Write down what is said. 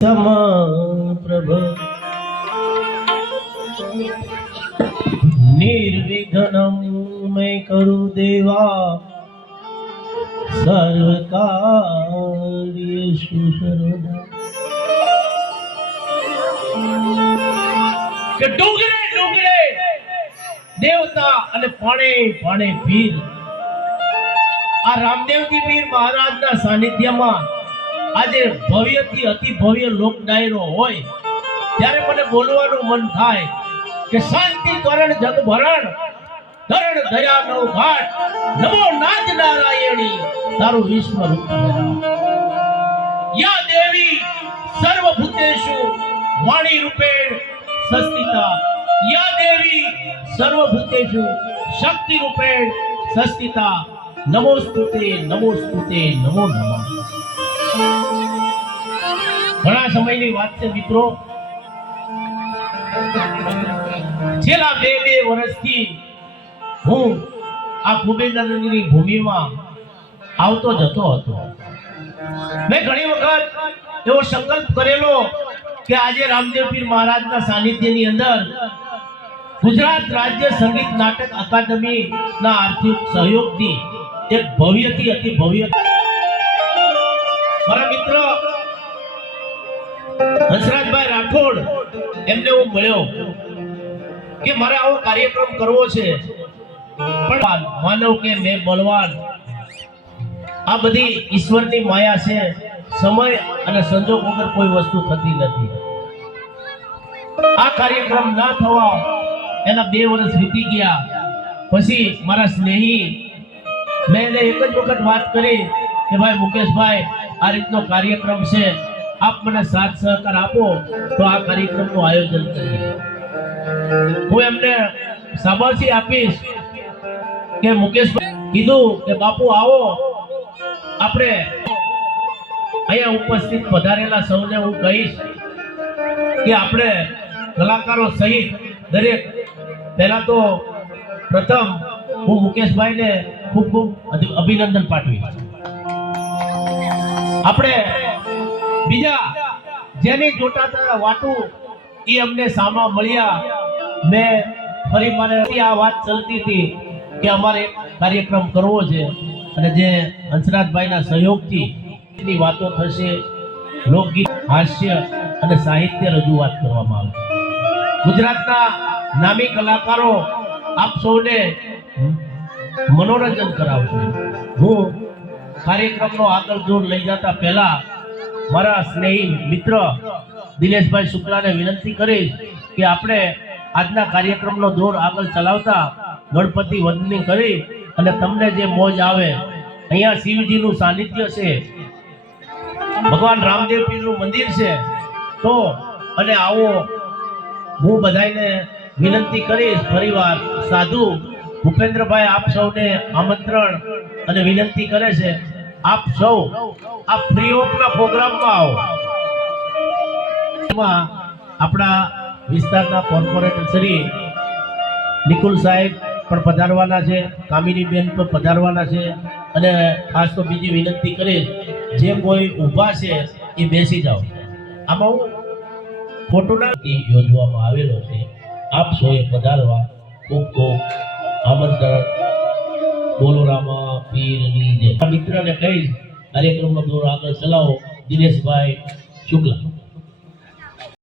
प्रभ निर्विघ्नं मैं करू देवा सर्वकार्येषु सर्वदा। કે ડુંગરે ડુંગરે દેવતા અને પાણે પાણે પીર આ રામદેવજી પીર મહારાજના સાનિધ્યમાં આજે ભવ્યથી અતિ ભવ્ય લોક ડાયરો હોય ત્યારે મને બોલવાનું મન થાય કે શાંતિ કરણ જગ ભરણ ધરણ દયા નો ઘાટ નમો નાથ નારાયણી તારું વિશ્વ રૂપ યા દેવી સર્વભૂતેષુ વાણી રૂપેણ સંસ્થિતા યા દેવી સર્વભૂતેષુ શક્તિ રૂપેણ સંસ્થિતા નમોસ્તુતે નમોસ્તુતે નમો નમઃ। ઘણા સમયની વાત છે મિત્રો, છેલ્લા બે વર્ષથી હું આ કુબેરનગરની ભૂમિમાં આવતો જતો હતો। મેં ઘણી વખત એવો સંકલ્પ કરેલો કે આજે રામદેવ પીર મહારાજના સાનિધ્યની અંદર ગુજરાત રાજ્ય સંગીત નાટક અકાદમી ના આર્થિક સહયોગથી એક ભવ્યથી અતિ ભવ્ય મારા મિત્ર હંસરાજભાઈ રાઠોડ એમને હું મળ્યો કે મારે આવો કાર્યક્રમ કરવો છે, પણ માનવ કે મેં બળવાન, આ બધી ઈશ્વરની માયા છે, સમય અને સંજોગ વગર કોઈ વસ્તુ થતી નથી। આ કાર્યક્રમ ના થવા એના 2 વર્ષ વીતી ગયા પછી મારા સ્નેહી મેં એને એક જ વખત વાત કરી કે ભાઈ મુકેશભાઈ આ રીતનો કાર્યક્રમ છે, આપ મને સાથ સહકાર આપો તો આ કાર્યક્રમનું આયોજન કરીએ। હું એમને શાબાશી આપીશ કે મુકેશભાઈ કીધું કે બાપુ આવો, આપણે અહીંયા ઉપસ્થિત પધારેલા સૌને હું કહીશ કે આપણે કલાકારો સહિત દરેક પહેલા તો પ્રથમ હું મુકેશભાઈને ખૂબ ખૂબ અભિનંદન પાઠવીશ। આપણે બીજા જેની જોટાતા વાટું એ અમને સામા મળ્યા। મેં ફરી મારે આ વાત ચાલતી હતી કે અમારે એક કાર્યક્રમ કરવો છે અને જે હંસરાજભાઈના સહયોગથી એની વાતો થશે, લોકગીત, હાસ્ય અને સાહિત્ય રજૂઆત કરવામાં આવશે। ગુજરાતના નામી કલાકારો આપ સૌને મનોરંજન કરાવશે। હું કાર્યક્રમનો આગળ જોર લઈ જતા પહેલા મારા સ્નેહી મિત્ર દિનેશભાઈ શુક્લાને વિનંતી કરીશ કે આપણે આજના કાર્યક્રમનો દોર આગળ ચલાવતા ગણપતિ વંદની કરી અને તમને જે મોજ આવે, અહીંયા શિવજીનું સાનિધ્ય છે, ભગવાન રામદેવ પીરનું મંદિર છે, તો અને આવો હું બધાને વિનંતી કરીશ। ફરીવાર સાધુ ભૂપેન્દ્રભાઈ આપ સૌને આમંત્રણ અને વિનંતી કરે છે, આપ સૌ આ ફ્રી ઓફના પ્રોગ્રામમાં આવો। એમાં આપણા વિસ્તારના કોર્પોરેટર શ્રી નિકુલ સાહેબ પણ પધારવાના છે, કામિની બેન પણ પધારવાના છે અને ખાસ તો બીજી વિનંતી કરીશ જે કોઈ ઊભા છે એ બેસી જાઓ। આમાં હું ફોટોના યોજવામાં આવેલો છે, આપ સૌએ પધારવા ખૂબ ખૂબ આમંત્રણ। બોલો રામા પીરની જય। મિત્રને કહીશ કાર્યક્રમનો દોર આગળ ચલાવો, દિનેશભાઈ શુક્લા।